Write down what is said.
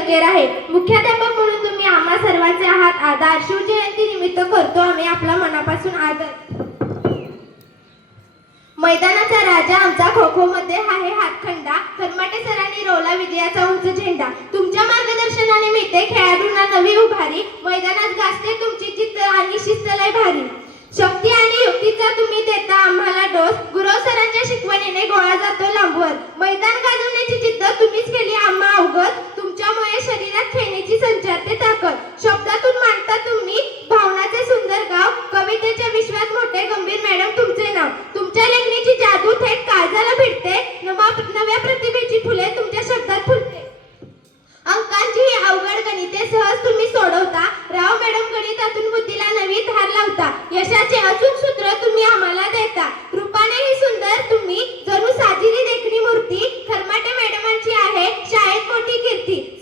लकेर आहे. मुख्याध्यापक म्हणून तुम्ही आम्हा सर्वांचे आहात आधार. शिवजयंती निमित्त करतो आम्ही आपला मनापासून आदर. मैदानाचा राजा आमचा खो खो मध्ये आहे हातखंडा. खरमाटे सरांनी रोवला विजयाचा उंच झेंडा. तुमच्या मार्गदर्शनाने मिळते खेळाडूंना नवी उभारी. मैदानात गाजते तुमची जिद्द आणि शिस्त लय भारी. शक्ती आणि युक्तीचा तुम्ही देता आम्हाला डोस. गुरव सरांच्या शिकवणीने गोळा जातो लांबवर. मैदान गाजवण्याची जिद्द तुम्हीच केली आम्हा अवगत. तुमच्यामुळे शरीरात खेळण्याची संचारते ताकद. शब्दातून मांडता तुम्ही भावनाचे सुंदर गाव. कवितेच्या विश्वात मोठे गंभीर मॅडम तुमचे नाव. तुमच्या लेखणीची जादू थेट काळजाला भिडते. नव्या प्रतिभेची फुले तुमच्या शब्दात फुलते. अंकांची ही अवघड गणिते सहज तुम्ही सोडवता. राव मॅडम गणितातून बुद्धीला नवी धार लावता. यशाचे अचूक सूत्र तुम्ही आम्हाला देता. रूपाने ही सुंदर तुम्ही जणू साजिली देखणी मूर्ती. खरमाटे मॅडमांची आहे शाळेत मोठी कीर्ती.